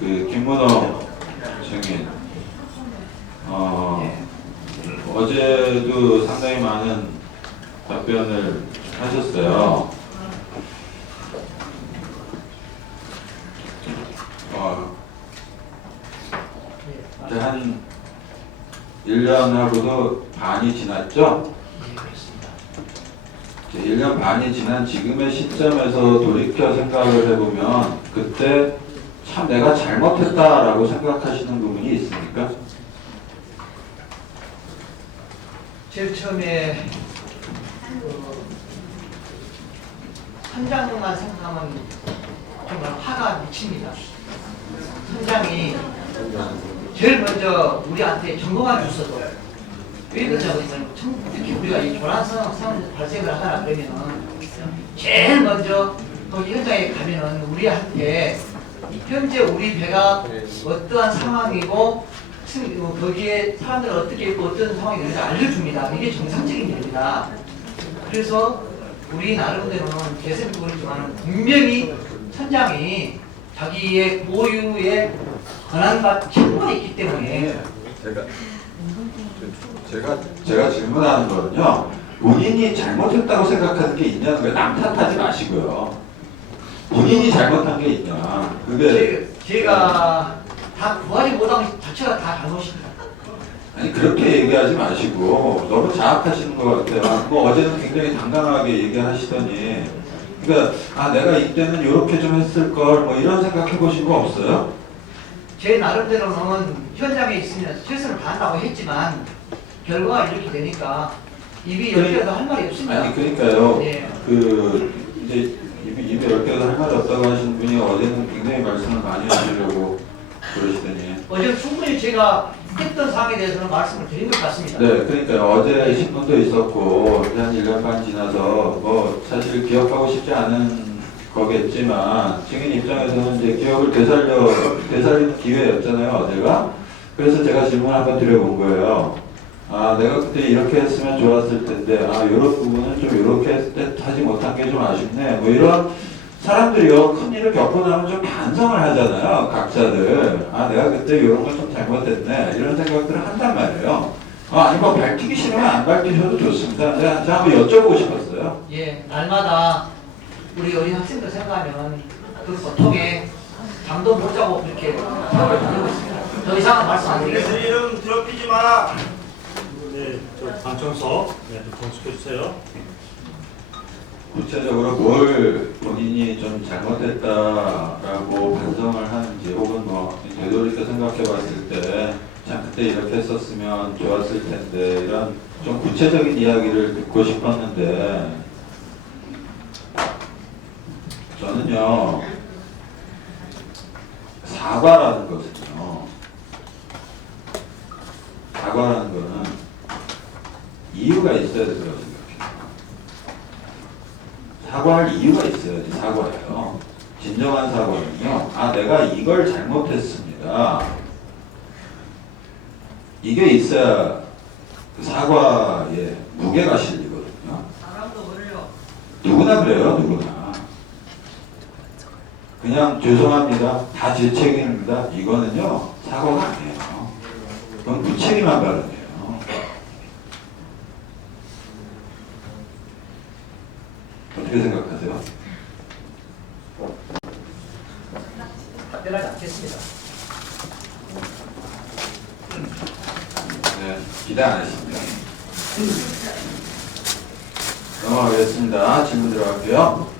김문호 증인, 어제도 상당히 많은 답변을 하셨어요. 한 1년하고도 반이 지났죠? 네, 그렇습니다. 1년 반이 지난 지금의 시점에서 돌이켜 생각을 해보면 그때 참 내가 잘못했다라고 생각하시는 부분이 있습니까? 제일 처음에 선장만 생각하면 정말 화가 미칩니다. 선장이 제일 먼저 우리한테 점검을 줬어도 왜 그러냐고 했더니 특히 우리가 이 조난성 발생을 하거나 그러면은 제일 먼저 거기 현장에 가면은 우리한테 현재 우리 배가 어떠한 상황이고 거기에 사람들은 어떻게 있고 어떤 상황인지 알려줍니다. 이게 정상적인 일입니다. 그래서 우리 나름대로는 개선이 모르지만 분명히 선장이 자기의 고유의 권한과 책무가 있기 때문에 제가 질문하는 거는요, 본인이 잘못했다고 생각하는 게 있냐는 거예요. 남 탓하지 마시고요. 본인이 잘못한 게 있냐. 그게 제가 다 구하지 못한 것 자체가 다 잘못입니다. 아니 그렇게 얘기하지 마시고 너무 자학하시는 것 같아요. 뭐 어제는 굉장히 당당하게 얘기하시더니, 그러니까 내가 이때는 이렇게 좀 했을 걸 뭐 이런 생각 해보신 거 없어요? 제 나름대로는 현장에 있으면 최선을 다한다고 했지만 결과가 이렇게 되니까 입이 열개라도 할 말이 없습니다. 아니 그러니까요. 예. 이제 입이 10개도 할 말이 없다고 하시는 분이 어제는 굉장히 말씀을 많이 하시려고 그러시더니. 어제는 충분히 제가 했던 사항에 대해서는 말씀을 드린 것 같습니다. 네, 그러니까 어제 신문도 있었고 한 1년 반 지나서 뭐 사실 기억하고 싶지 않은 거겠지만 증인 입장에서는 이제 기억을 되살리는 기회였잖아요, 어제가. 그래서 제가 질문을 한번 드려본 거예요. 내가 그때 이렇게 했으면 좋았을 텐데, 이런 부분은 좀 이렇게 하지 못한 게 좀 아쉽네. 뭐 이런 사람들이요, 큰 일을 겪고 나면 좀 반성을 하잖아요, 각자들. 내가 그때 이런 걸 좀 잘못했네. 이런 생각들을 한단 말이에요. 아니, 뭐 밝히기 싫으면 안 밝히셔도 좋습니다. 제가 한번 여쭤보고 싶었어요. 예, 날마다 우리 어린 학생들 생각하면 그 고통에 잠도 못 자고 그렇게 세월을 보내고 있습니다. 더 이상은 말씀 안 드리겠습니다. 이름 더럽히지 마라. 네, 저 방청석 좀 정숙해 주세요. 구체적으로 뭘 본인이 좀 잘못했다라고 반성을 하는지, 혹은 뭐 되돌이켜 생각해 봤을 때 참 그때 이렇게 했었으면 좋았을 텐데, 이런 좀 구체적인 이야기를 듣고 싶었는데, 저는요, 사과라는 거는요, 사과라는 거는 이유가 있어야 된다고 생각해요. 사과할 이유가 있어야지 사과예요. 진정한 사과는요, 내가 이걸 잘못했습니다. 이게 있어야 그 사과에 무게가 실리거든요. 사람도 그래요. 누구나 그래요, 누구나. 그냥 죄송합니다, 다 제 책임입니다, 이거는요 사과가 아니에요. 그건 무책임한 발언이에요. 어떻게 생각하세요? 답변하지 않겠습니다. 네, 기대 안 하십니다. 넘어가겠습니다. 질문 들어갈게요.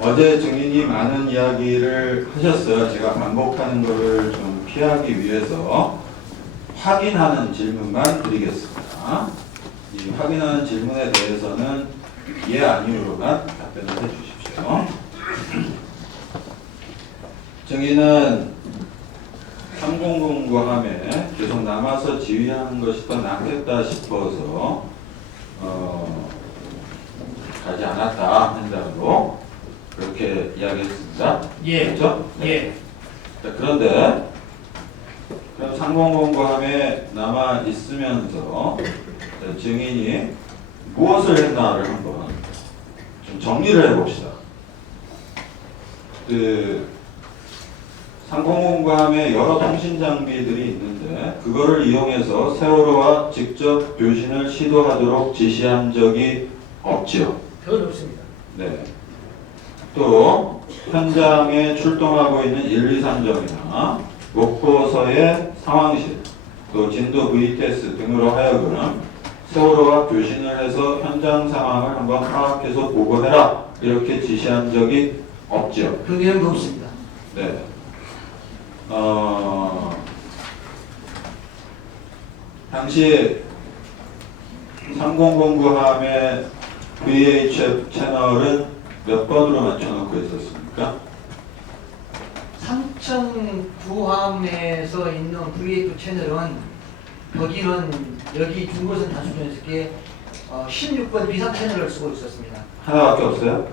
어제 증인이 많은 이야기를 하셨어요. 제가 반복하는 것을 좀 피하기 위해서 확인하는 질문만 드리겠습니다. 이 확인하는 질문에 대해서는 예, 아니오로만 답변을 해주십시오. 증인은 300과함에 계속 남아서 지휘하는 것이 더 낫겠다 싶어서 가지 않았다 한다고 그렇게 이야기했습니다. 예. 그렇죠? 네. 예. 자, 그런데 그럼 300과함에 남아 있으면서 증인이 무엇을 했나를 한번 좀 정리를 해봅시다. 그 상공공감에 여러 통신 장비들이 있는데 그거를 이용해서 세월호와 직접 교신을 시도하도록 지시한 적이 없지요. 그건 없습니다. 네. 또 현장에 출동하고 있는 1, 2, 3점이나 목포서의 상황실, 또 진도 VTS 등으로 하여금 세월호와 교신을 해서 현장 상황을 한번 파악해서 보고해라 이렇게 지시한 적이 없죠. 그 내용도 없습니다. 네. 당시 3009함의 VHF 채널은 몇 번으로 맞춰놓고 있었습니까? 3009함에서 있는 VF 채널은 여기 중고선 단순전식에 16번 비상 채널을 쓰고 있었습니다. 하나밖에 없어요?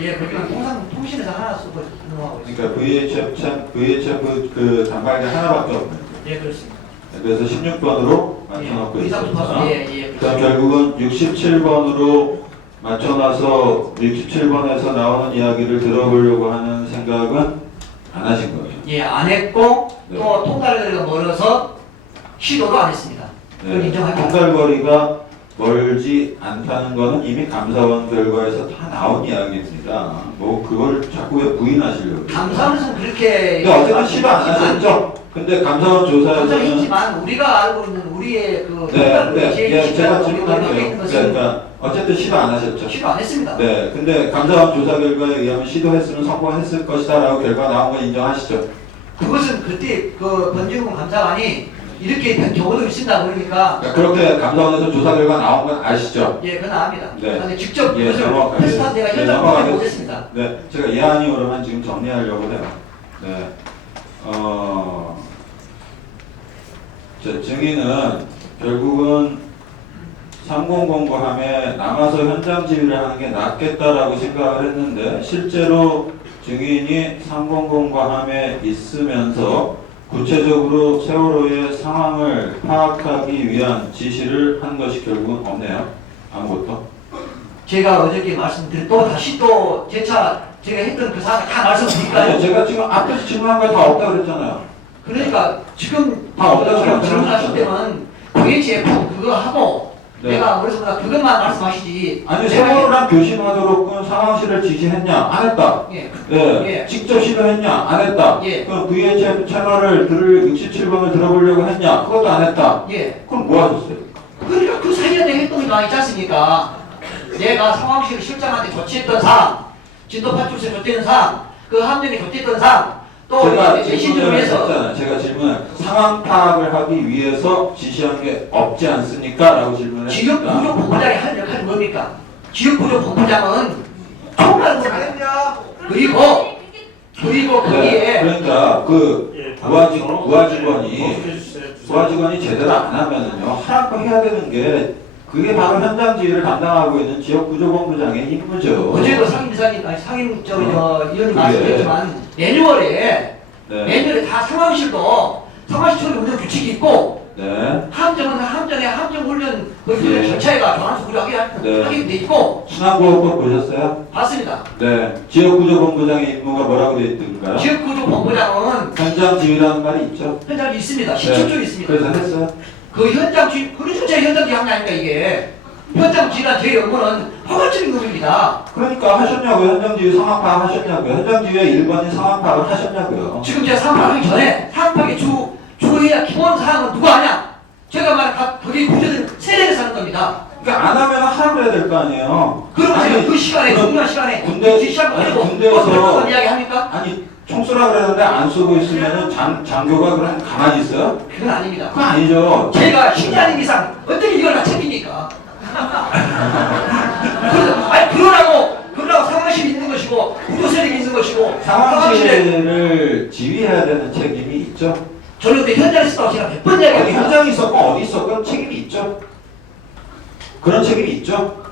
예, 거기는 통신에서 하나 쓰고 운영하고 있습니다. 그러니까 VHF 그 단말기 하나밖에 없네요. 예, 그렇습니다. 그래서 16번으로 맞춰놓고 있었습니다. 예. 그럼 결국은 67번으로 맞춰놔서 67번에서 나오는 이야기를 들어보려고 하는 생각은 안 하신 거예요. 예, 안 했고 네. 또 통달거리가 멀어서 시도도 안 했습니다. 그걸 인정합니다. 통달거리가 멀지 않다는 거는 이미 감사원 결과에서 다 나온 이야기입니다. 뭐 그걸 자꾸 왜 부인하시려고 그래요? 감사원에서는 그렇게 근데 어쨌든 시도 안 하셨죠? 근데 감사원 조사에서는 감사원이지만 우리가 알고 있는 우리의 그 통달거리 제일 제가 있는 질문할게요. 것은 그러니까 어쨌든 시도 안 하셨죠? 시도 안 했습니다. 네, 근데 감사원 조사 결과에 의하면 시도했으면 성공했을 것이다라고 결과 나온 거 인정하시죠? 그것은 그때 그 권지훈 감사관이 이렇게 된 경우도 있습니다. 그러니까 그러니까 그렇게 감사원에서 조사 결과 나온 건 아시죠? 예, 그건 압니다. 네. 그런데 직접 예, 그것을 넘어가겠습니다. 테스트한 제가 현장 보지 넘어가겠습니다. 못했습니다. 네, 제가 예 아니오로만 지금 정리하려고 해요. 네, 제 증인은 결국은 3009함에 남아서 현장 지휘를 하는 게 낫겠다라고 생각을 했는데 실제로 증인이 3009함에 있으면서 구체적으로 세월호의 상황을 파악하기 위한 지시를 한 것이 결국은 없네요. 아무것도. 제가 어저께 말씀드린 또 다시 또 제가 했던 그 사항을 다 아니요, 말씀드릴까요? 제가 지금 앞에서 질문한 거 다 없다고 그랬잖아요. 그러니까 지금 다 없다고 지금 생각하시죠? 질문하실 때는 VHF 그거 하고 네. 내가 그래서 그것만 말씀하시지. 아니, 제가 세월호랑 교신하도록 상황실을 지시했냐? 안 했다. 예. 예. 예. 직접 시도했냐? 안 했다. 예. 그럼 VHF 채널을 67번을 들어보려고 했냐? 그것도 안 했다. 예. 그럼 뭐 하셨어요? 그러니까 그 사이에 대해 했던 거 있지 않습니까? 내가 상황실 실장한테 조치했던 사항, 진도 파출소에 조치했던 사항, 그 함정에 조치했던 사항, 또 제가 메신저를 질문을 위해서 했잖아요. 제가 질문 상황 파악을 하기 위해서 지시한 게 없지 않습니까? 라고 질문을 지역 했습니다. 구조 본부장이 할 역할이 뭡니까? 지역 구조 본부장은 총괄 그리고 네, 거기에 그러니까 그 예, 부하직원이 해주세요. 부하직원이 제대로 안 하면은요 하라고 해야 되는 게 그게 바로 현장 지휘를 담당하고 있는 지역구조본부장의 임무죠. 어제도 상임이사님 아니 상임 의원님 그게- 말씀드렸지만 매뉴얼에 다 상황실 처리 운영 규칙이 있고 네. 함정은 함정 훈련 그 훈련 예. 절차가 정확히 우리하게 네. 하게 돼 있고 순환구호법 보셨어요? 봤습니다. 네. 지역구조본부장의 임무가 뭐라고 되어 있던가요? 지역 구조 본부장은 현장 지휘라는 말이 있죠. 현장이 있습니다. 네. 10초 있습니다. 그래서 했어요? 그 현장 지휘 그래서 제가 현장 지휘한 게 아닙니까 이게 현장 지휘란 제 업무는 포괄적인 것입니다. 그러니까 하셨냐고요? 현장 지휘 상황 파악 하셨냐고요? 현장 지휘의 일반인 상황 파악을 하셨냐고요? 지금 제가 상황하기 전에 상황하기 주해야 기본 사항은 누가 하냐? 제가 말한 거기 구조된 세례에서 하는 겁니다. 그러니까 안 하면 하라고 해야 될 거 아니에요? 그러면 제가 아니, 그 시간에 그럼 중요한 시간에 군대- 지시하고 아니, 그리고 군대에서- 이야기 합니까? 아니 총 쏘라 그랬는데 안 쏘고 있으면은 장교가 그럼 가만히 있어요? 그건 아닙니다. 그건 아니죠. 제가 신자님 이상 어떻게 이걸 다 챙깁니까? 그러라고 상황실이 있는 것이고 구조세력이 있는 것이고 상황실을 지휘해야 되는 책임이 있죠. 저는 그때 현장에 있었다고 제가 몇 번 어디 이야기합니다. 현장에 있었고 어디 있었건 책임이 있죠. 그런 책임이 있죠.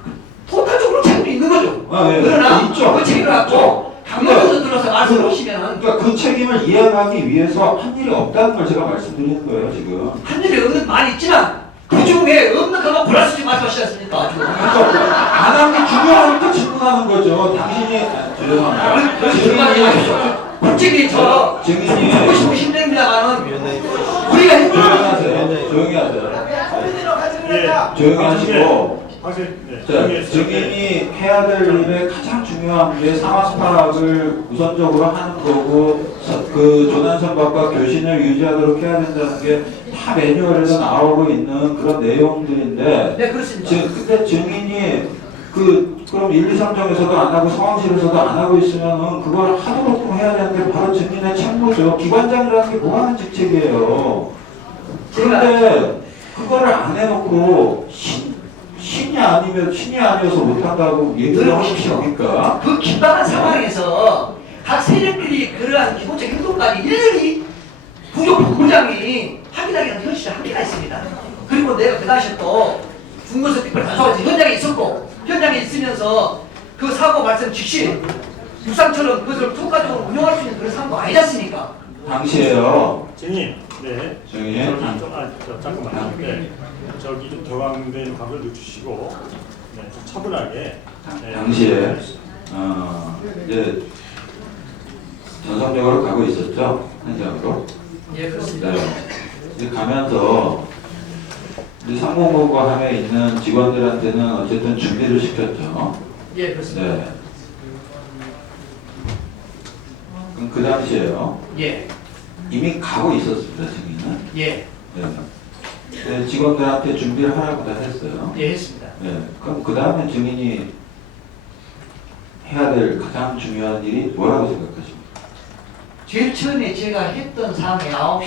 토탈적으로 책임이 있는 거죠. 예, 그러나 있죠. 그 책임을 갖고 강력해서 들어서 말씀을 하시면은 그러니까 그 책임을 이해하기 위해서 한 일이 없다는 걸 제가 말씀드리는 거예요 지금. 한 일이 없는 말이 있지만 그 중에 없는 것만 골라쓰지 말씀하시지 않습니까? 아주. 안 하는 게 중요하니까 질문하는 거죠. 당신이 죄송합니다. 그래서 정말 이해하십시오. 솔직히 저 증인이 듣고 싶고 힘듭니다만은 우리가 조용히 힘들어. 하세요. 조용히 하세요. 예. 조용히 하시고. 확실. 네. 자, 조용히 해주세요. 증인이 해야 될 일의 가장 중요한 게 상황 파악을 우선적으로 하는 거고 그 조난선박과 교신을 유지하도록 해야 된다는 게 다 매뉴얼에서 나오고 있는 그런 내용들인데 네, 그렇습니다. 근데 증인이 그럼 1, 2, 3정에서도 안 하고 상황실에서도 안 하고 있으면은 그걸 하도록 해야 되는 게 바로 증인의 책무죠. 기관장이라는 게 뭐 하는 직책이에요. 그런데 그거를 안 해놓고 신이 아니어서 못한다고 얘기를 들어보십시오. 하십니까? 그 긴박한 상황에서 각 세력들이 그러한 기본적 행동까지 일일이 부장이 확인하기는 현실에 한계가 있습니다. 그리고 내가 그 당시에 또 중고서 특별 단속에서 현장에 있었고 현장에 있으면서 그 사고 발생 즉시 육상처럼 그것을 투과적으로 운영할 수 있는 그런 상황도 아니지 않습니까? 당시에요. 증인. 네. 증인. 잠깐만요. 네. 저기 좀 격앙된 각을 늦추시고 네, 좀 차분하게. 네. 당시에 이제 전성적으로 가고 있었죠. 현장으로. 예, 그렇습니다. 네. 이제 가면서 우리 상공고과 함에 있는 직원들한테는 어쨌든 준비를 시켰죠. 예, 그렇습니다. 네. 그럼 그 당시에요. 예, 이미 가고 있었습니다. 증인은. 예, 네. 네, 직원들한테 준비를 하라고 다 했어요. 예, 했습니다. 네. 그럼 그 다음에 증인이 해야 될 가장 중요한 일이 뭐라고 생각하십니까? 제일 처음에 제가 했던 사항에 9시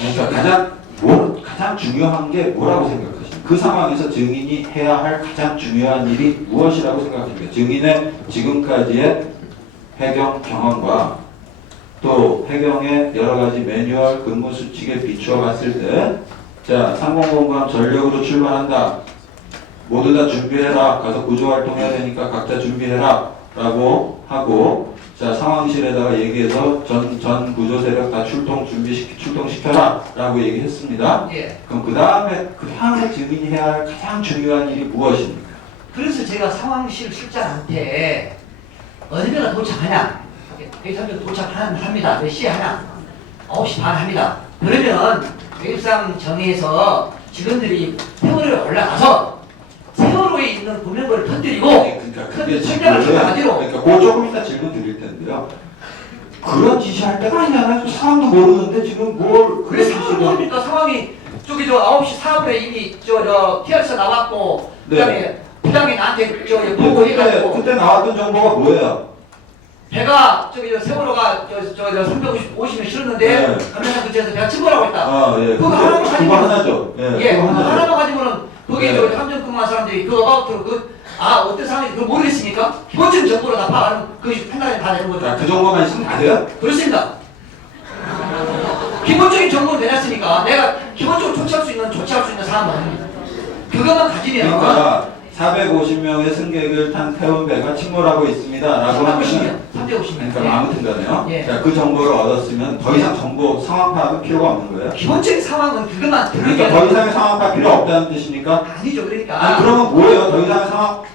그러니까 가장 중요한 게 뭐라고 생각하십니까? 그 상황에서 증인이 해야 할 가장 중요한 일이 무엇이라고 생각하십니까? 증인의 지금까지의 해경 경험과 또 해경의 여러 가지 매뉴얼 근무 수칙에 비추어 봤을 때, 자, 상공공감 전력으로 출발한다. 모두 다 준비해라. 가서 구조 활동해야 되니까 각자 준비해라. 라고 하고, 자, 상황실에다가 얘기해서 전 구조 세력 다 출동시켜라. 라고 얘기했습니다. 예. 그럼 그 다음에 증인이 해야 할 가장 중요한 일이 무엇입니까? 그래서 제가 상황실 실장한테 언제나 도착하냐? 대기탑에 도착합니다. 몇 시에 하냐? 9시 반 합니다. 그러면 외입상 정에서 직원들이 세월호에 올라가서 세월호에 있는 구명고를 터뜨리고 그러니까 그게 현장을 지금 가지로 그러니까 그 조금 이따 질문 드릴 텐데요. 그런 지시할 때가 아니잖아요. 상황도 모르는데 지금 뭘 그래 상황을 모르니까 상황이 저기 저 9시 4분에 이미 저 TR서 나왔고 네. 그다음에 부장이 나한테 저 보고해가지고 그때 나왔던 정보가 뭐예요? 배가 저기 저 세월호가 저 350명 실었는데 네. 감면상 근처에서 배가 침몰하고 있다. 아, 예. 그거 하나만 그거 가지고 하나죠. 예. 예, 그거 그거 하나죠. 하나만 가지고는 거기 네. 저 함정 근무한 사람들이 그 어바웃으로 어떤 상황인지 그걸 모르겠습니까? 기본적인 정보로 다 파악하는 그 판단이 다 되는 거죠. 자, 그 정보만 있으면 다 돼요? 그렇습니다. 기본적인 정보를 내놨으니까 내가 기본적으로 조치할 수 있는 사람은 그것만 가지면 그러니까 450명의 승객을 탄 태운 배가 침몰하고 있습니다. 라고 하면은 350명. 그러니까 아무튼 간에요. 예. 자, 그 정보를 얻었으면 더 이상 상황 파악은 필요가 없는 거예요. 기본적인 상황은 그것만 들으면 그러니까 더 이상의 상황 파악 필요 없다는 뜻입니까? 아니죠. 그러니까 아니 그러면 뭐예요? 더 이상의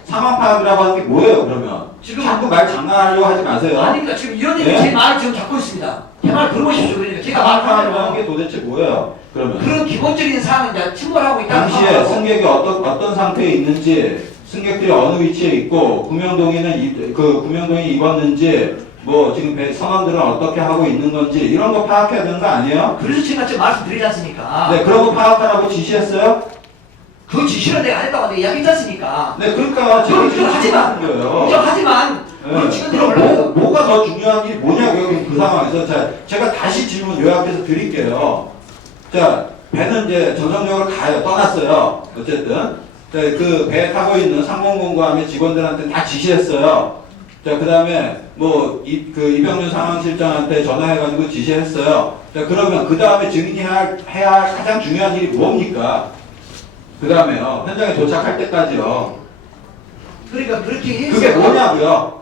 상황 파악이라고 하는 게 뭐예요? 그러면 지금 자꾸 말 장난하려고 하지 마세요. 아닙니다. 지금 위원님이 예? 제 말을 지금 잡고 있습니다. 제 말을 들어보십시오. 그러니까 제가 상황 파악이라는 말하면 게 도대체 뭐예요? 그러면 그런 기본적인 사항은 이제 침몰하고 있다는 당시에 상황하고 승객이 어떤 상태에 있는지, 승객들이 어느 위치에 있고, 구명동이 입었는지, 뭐 지금 선원들은 어떻게 하고 있는 건지 이런 거 파악해야 되는 거 아니에요? 그래서 제가 지금 말씀드리지 않습니까? 네, 그런 거 파악하라고 지시했어요? 그 지시를 내가 안 했다고 내가 이야기했지 않습니까? 네, 그러니까 제가 인정하지만 거예요. 인정하지만 네. 그런 직원들이 그럼 올라가서 뭐가 더 중요한 일이 뭐냐고요? 그 상황에서 제가 다시 질문 요약해서 드릴게요. 자, 배는 이제 전성적으로 떠났어요. 어쨌든 그 배 타고 있는 상공공감의 직원들한테 다 지시했어요. 자, 그 다음에 이병윤 상황실장한테 전화해가지고 지시했어요. 자, 그러면 그 다음에 증인이 해야 할 가장 중요한 일이 뭡니까? 그 다음에요. 현장에 도착할 때까지요. 그러니까 그렇게 해서 그게 뭐냐고요?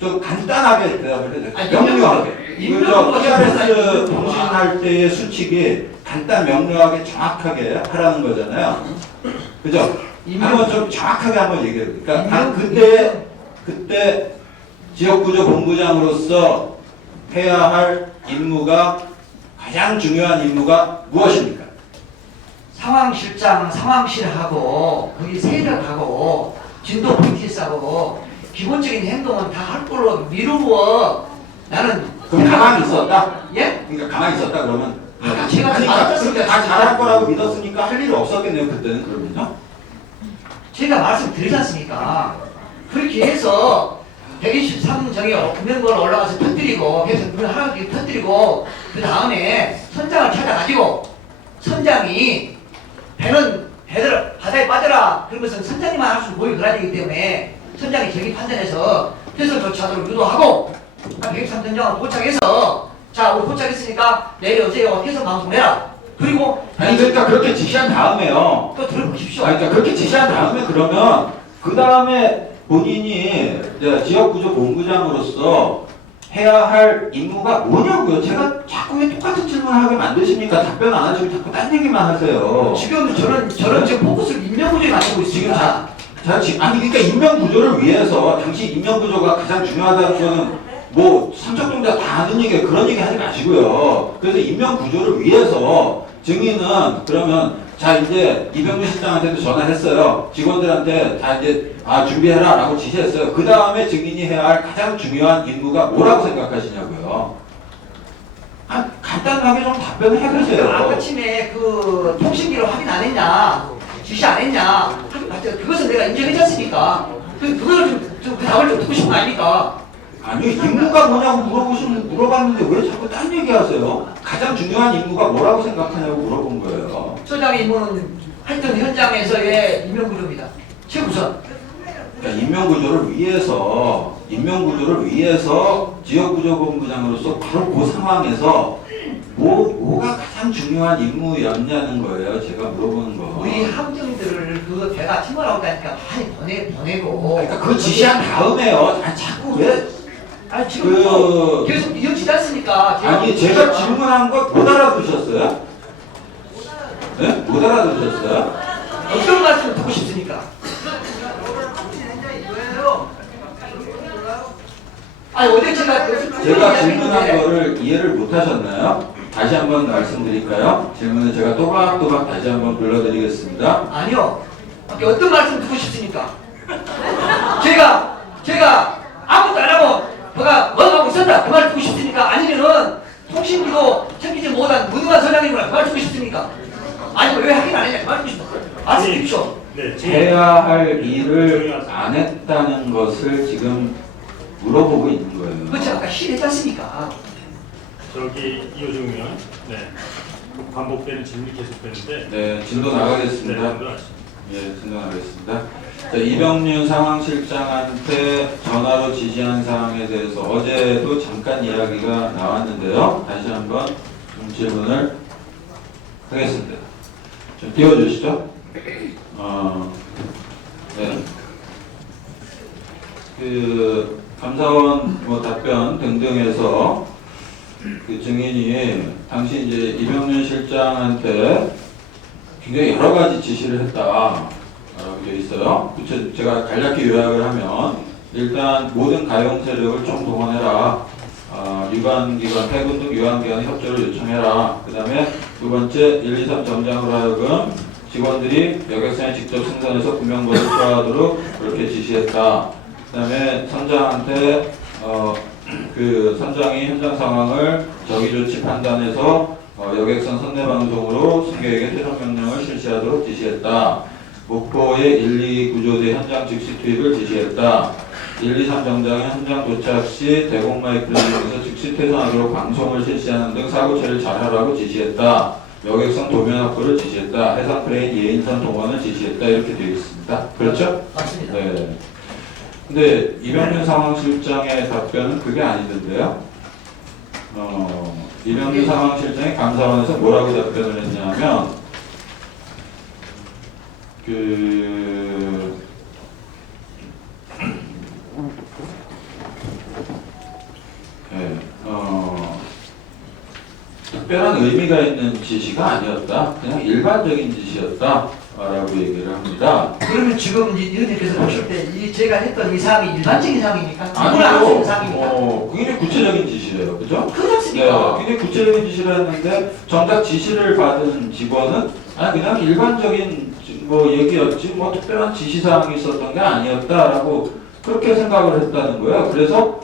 좀 간단하게 대답을 해주세요. 아니, 명료하게. 임명료가 PRS 통신할 때의 수칙이 간단 명료하게 정확하게 하라는 거잖아요. 그죠? 임명- 한번 좀 정확하게 한번 얘기해. 그러니까 임명- 그때 지역구조 본부장으로서 해야 할 임무가 가장 중요한 임무가 무엇입니까? 상황실장, 상황실하고 거기 세력하고 진도 프로티스하고 기본적인 행동은 다 할 걸로 미루고 나는 그럼 가만히 있었다? 예? 그러니까 가만히 있었다 그러면 아, 제가 그러니까 다 그렇게 다 잘할 거라고 믿었으니까 할 일이 없었겠네요 그때는 그러면요. 제가 말씀드리지 않습니까? 그렇게 해서 123정에 금명권 올라가서 터뜨리고 그래서 그걸 하나씩 터뜨리고 그 다음에 선장을 찾아가지고 선장이 배들 바다에 빠져라 그런 것은 선장님만 할 수 모여 그래야 되기 때문에 선장이 저기 판단해서 퇴선 조치하도록 유도하고 123정장을 도착해서 자 우리 도착했으니까 내려오세요 퇴선 방송해라 그리고 아니 그러니까 그렇게 지시한 다음에요. 또 들어보십시오. 아니, 그러니까 그렇게 지시한 다음에 그러면 그 다음에 본인이 이제 지역구조 본부장으로서 해야 할 임무가 뭐냐고요? 제가 자꾸 왜 똑같은 질문을 하게 만드십니까? 답변 안 하시고 자꾸 딴 얘기만 하세요. 지금 저는 지금 포커스를 임명구조에 맞추고 지금 있습니다. 아니 그러니까 인명구조를 위해서 당시 인명구조가 가장 중요하다는 거는 뭐 삼척동자 다 아는 얘기 그런 얘기 하지 마시고요. 그래서 인명구조를 위해서 증인은 그러면 자 이제 이병규 실장한테도 전화했어요. 직원들한테 다 이제 준비해라 라고 지시했어요. 그 다음에 증인이 해야 할 가장 중요한 임무가 뭐라고 생각하시냐고요. 간단하게 좀 답변을 해보세요. 아침에 그 통신기를 확인 안 했냐, 지시 안 했냐, 그것은 내가 인정했지 않습니까? 그걸 그 답을 좀 듣고 싶은 거 아닙니까? 아니 임무가 뭐냐고 물어봤는데 왜 자꾸 딴 얘기하세요? 가장 중요한 임무가 뭐라고 생각하냐고 물어본 거예요. 소장의 임무는 하여튼 현장에서의 임명구조입니다. 최우선. 그러니까 인명구조를 위해서 지역구조본부장으로서 바로 그 상황에서 뭐가 가장 중요한 임무였냐는 거예요. 제가 물어보는 거. 우리 함정들을 그 배가 침몰하고 다니까 많이 보내고. 그러니까 그 지시한 다음에요. 자꾸 왜? 아니 지금 또 계속 이어지지 않습니까? 아니 제가 질문한 거 못 알아두셨어요? 네? 못 알아두셨어요? 어떤 말씀을 듣고 싶습니까? 아니 어제 제가 질문한 거를 이해를 못 하셨나요? 다시 한번 말씀드릴까요? 질문을 제가 또박또박 다시 한번 불러드리겠습니다. 아니요. 어떤 말씀 듣고 싶습니까? 제가 아무것도 안 하고 뭐가 하고 있었다 그 말 듣고 싶습니까? 아니면은 통신기도 챙기지 못한 무능한 선장님이라 그 말 듣고 싶습니까? 아니면 왜 확인 안 했냐 그 말 듣고 싶습니까? 말씀 주십시오. 네, 해야 할 일을 안 했다는 것을 지금 물어보고 있는 거예요. 그렇죠. 아까 실했지 않습니까? 저기 이호중 의원, 네, 반복되는 질문이 계속되는데, 네, 진도 네, 나가겠습니다. 들어가시죠. 예, 진도 나가겠습니다. 자, 이병윤 상황실장한테 전화로 지시한 사항에 대해서 어제도 잠깐 이야기가 나왔는데요. 다시 한번 좀 질문을 하겠습니다. 좀 띄워주시죠. 네. 그 감사원 뭐 답변 등등에서 그 증인이 당시 이제 이병윤 실장한테 굉장히 여러 가지 지시를 했다. 되어 있어요. 제가 간략히 요약을 하면 일단 모든 가용 세력을 총 동원해라. 유관기관, 해군 등 유관기관의 협조를 요청해라. 그 다음에 두 번째 1, 2, 3 점장으로 하여금 직원들이 여객선에 직접 승선해서 구명거를 투하하도록 그렇게 지시했다. 그 다음에 선장한테 그 선장이 현장 상황을 적의조치 판단해서 여객선 선내방송으로 승객에게 퇴선 명령을 실시하도록 지시했다. 목포의 1, 2 구조대 현장 즉시 투입을 지시했다. 1, 2, 3 정장은 현장 도착 시 대공 마이크를 이용해서 즉시 퇴선하도록 방송을 실시하는 등 사고 처리를 잘하라고 지시했다. 여객선 도면 확보를 지시했다. 해상 크레인 예인선 동원을 지시했다. 이렇게 되어 있습니다. 그렇죠? 맞습니다. 네. 근데 이병윤 상황실장의 답변은 그게 아니던데요. 이병윤 상황실장이 감사원에서 뭐라고 답변을 했냐면 특별한 의미가 있는 지시가 아니었다. 그냥 일반적인 지시였다. 라고 얘기를 합니다. 그러면 지금 의원님께서 보실 때 제가 했던 이 사항이 일반적인 사항입니까? 누구나 할 수 있는 사항입니까? 굉장히 구체적인 지시예요. 그죠? 그렇지 않습니까? 굉장히 구체적인 지시를 했는데 정작 지시를 받은 직원은 그냥 일반적인 얘기였지 특별한 지시사항이 있었던 게 아니었다라고 그렇게 생각을 했다는 거예요. 그래서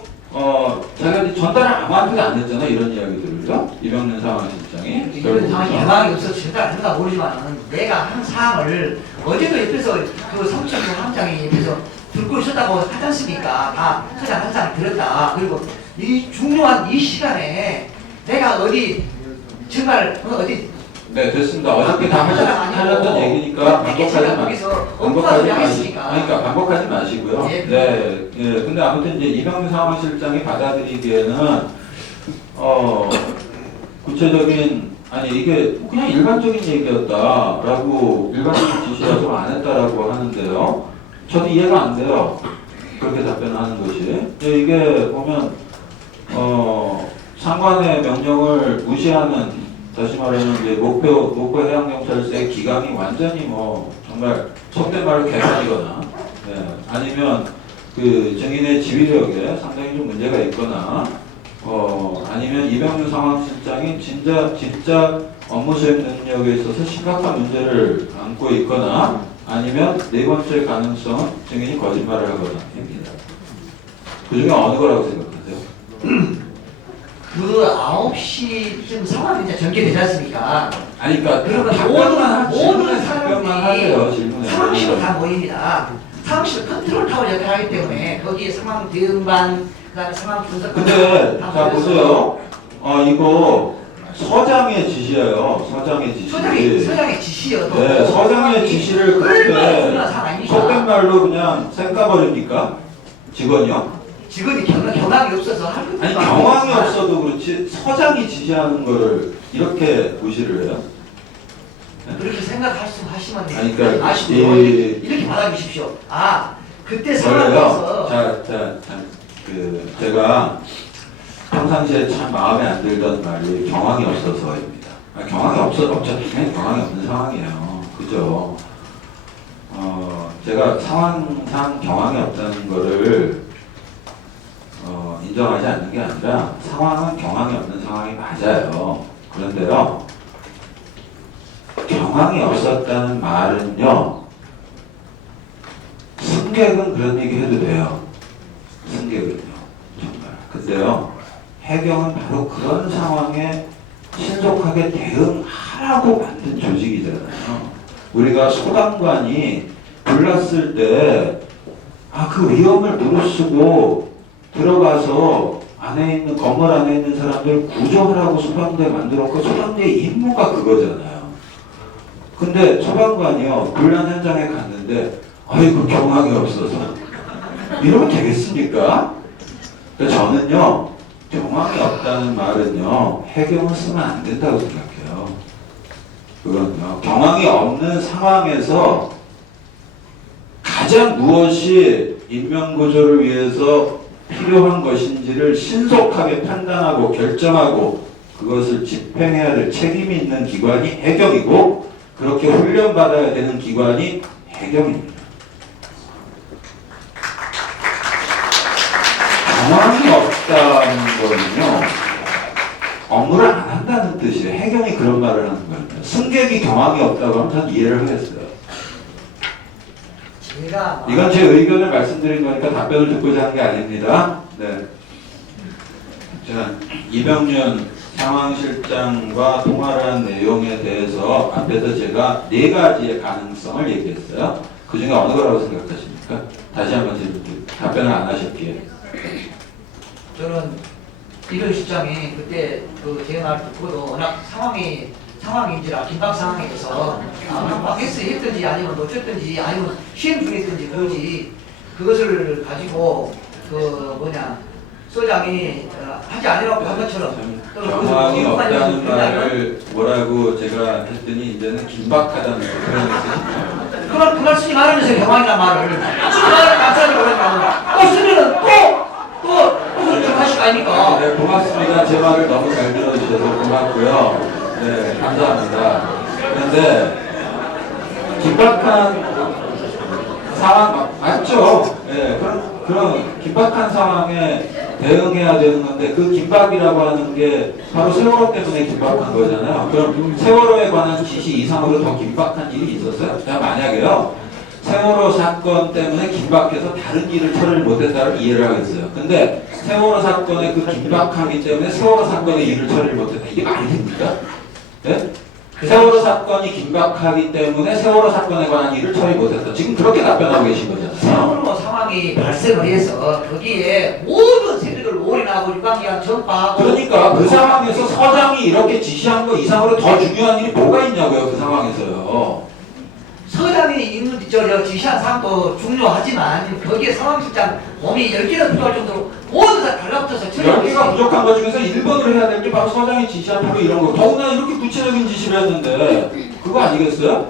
자기가 전달을 아무한테도 안 했잖아 이런 이야기들을요. 이병렬 상황실장이 이런 상황이 개방이 없어서 전달 안 했나 모르지만 내가 한 사항을 어제도 옆에서 그 사무처장 함장이 옆에서 듣고 있었다고 하지 않습니까? 다 소장 함장이 들었다. 그리고 이 중요한 이 시간에 내가 어디 정말 어디 네 됐습니다. 어저께 다 하셨던 얘기니까 반복하지 마시고요. 그러니까 반복하지 마시고요. 예. 네, 예. 근데 아무튼 이제 이병렬 상황실장이 받아들이기에는 구체적인 이게 그냥 일반적인 얘기였다라고 일반적인 지시라서 안 했다라고 하는데요. 저도 이해가 안 돼요. 그렇게 답변하는 것이. 이게 보면 상관의 명령을 무시하는 다시 말하면 이제 목포 해양경찰서의 기강이 완전히 정말 속된 말로 개판이거나 아니면 그 증인의 지휘력에 상당히 좀 문제가 있거나 아니면 이병렬 상황실장이 진짜 업무 수행 능력에 있어서 심각한 문제를 안고 있거나 아니면 네 번째 가능성은 증인이 거짓말을 하거나입니다. 그 중에 어느 거라고 생각하세요? 그 9시쯤 상황이 이제 전개되지 않습니까? 그러니까 그러면 모든 답변만 하세요. 사람들이 질문에. 상황실로 다 모입니다. 상황실 컨트롤 타워 역할을 하기 때문에 거기에 상황 대응반, 그다음에 상황 분석. 근데 자 보세요. 이거 서장의 지시예요. 서장의 지시. 서장의 지시여도. 네, 서장의 지시를 그렇게 속된 말로 그냥 쌩까버립니까? 직원이요? 직원이 경황이 없어서 할 것도 경황이 없어도 그렇지 서장이 지시하는 거를 이렇게 무시를 해요? 그렇게 생각하시면 그러니까 아시고 이렇게 받아주십시오. 그때 원래요. 상황에서 제가 평상시에 참 마음에 안 들던 말이 경황이 없어서입니다. 경황이 없죠. 당연히 경황이 없는 상황이에요. 그죠? 제가 상황상 경황이 없다는 거를 인정하지 않는 게 아니라 상황은 경황이 없는 상황이 맞아요. 그런데요, 경황이 없었다는 말은요, 승객은 그런 얘기 해도 돼요. 승객은요, 정말. 근데요, 해경은 바로 그런 상황에 신속하게 대응하라고 만든 조직이잖아요. 우리가 소방관이 불났을 때, 그 위험을 무릅쓰고 들어가서 건물 안에 있는 사람들을 구조하라고 소방대 만들었고, 소방대의 임무가 그거잖아요. 근데 소방관이요, 불난 현장에 갔는데, 아이고, 경황이 없어서. 이러면 되겠습니까? 그러니까 저는요, 경황이 없다는 말은요, 해경을 쓰면 안 된다고 생각해요. 그건요, 경황이 없는 상황에서 가장 무엇이 인명구조를 위해서 필요한 것인지를 신속하게 판단하고 결정하고 그것을 집행해야 될 책임이 있는 기관이 해경이고 그렇게 훈련받아야 되는 기관이 해경입니다. 경황이 없다는 거는요, 업무를 안 한다는 뜻이에요. 해경이 그런 말을 하는 거예요. 승객이 경황이 없다고 하면 전 이해를 하겠어요. 이건 제 의견을 말씀드린 거니까 답변을 듣고자 하는 게 아닙니다. 네. 자, 이병렬 상황실장과 통화를 한 내용에 대해서 앞에서 제가 4가지의 가능성을 얘기했어요. 그 중에 어느 거라고 생각하십니까? 다시 한번 답변을 안 하셨기에. 저는 이병렬 실장이 그때 제 말 듣고도 워낙 상황인지라 긴박 상황에서 했든지 아니면 놓쳤든지 아니면 시행 중이든지 그러지 그것을 가지고 소장이 하지 않으라고 한 것처럼 경황이 없다는 말을 뭐라고 제가 했더니 이제는 긴박하다는 그런 뜻이 그걸 쓰지 말아주세요. 경황이란 말을 쓰지 말아야 감사하지 말아요. 또 쓰면은 또 하실 거 아닙니까? 네, 고맙습니다. 제 말을 너무 잘 들어주셔서 고맙고요. 네, 감사합니다. 그런데 긴박한 상황 맞죠? 예, 그런 긴박한 상황에 대응해야 되는 건데 그 긴박이라고 하는 게 바로 세월호 때문에 긴박한 거잖아요. 그럼 세월호에 관한 지시 이상으로 더 긴박한 일이 있었어요? 자, 만약에요. 세월호 사건 때문에 긴박해서 다른 일을 처리를 못했다를 이해를 하겠어요. 근데 세월호 사건의 그 긴박하기 때문에 세월호 사건의 일을 처리를 못했다. 이게 말이 됩니까? 네? 세월호 사건이 긴박하기 때문에 세월호 사건에 관한 일을 처리 못했다. 지금 그렇게 답변하고 계신 거잖아요. 세월호 상황이 발생을 해서 거기에 모든 세력을 올인하고 유관기관 전파하고 그러니까 그 상황에서 서장이 이렇게 지시한 거 이상으로 더 중요한 일이 뭐가 있냐고요. 그 상황에서요. 서장이 있는 저 지시한 사항도 중요하지만 거기에 상황실장 몸이 10개가 필요할 정도로 모두 다 달라붙어서 10개가 부족한 것 중에서 1번을 해야 될 게 바로 서장이 지시한 바로 이런 거. 더구나 이렇게 구체적인 지시를 했는데 그거 아니겠어요?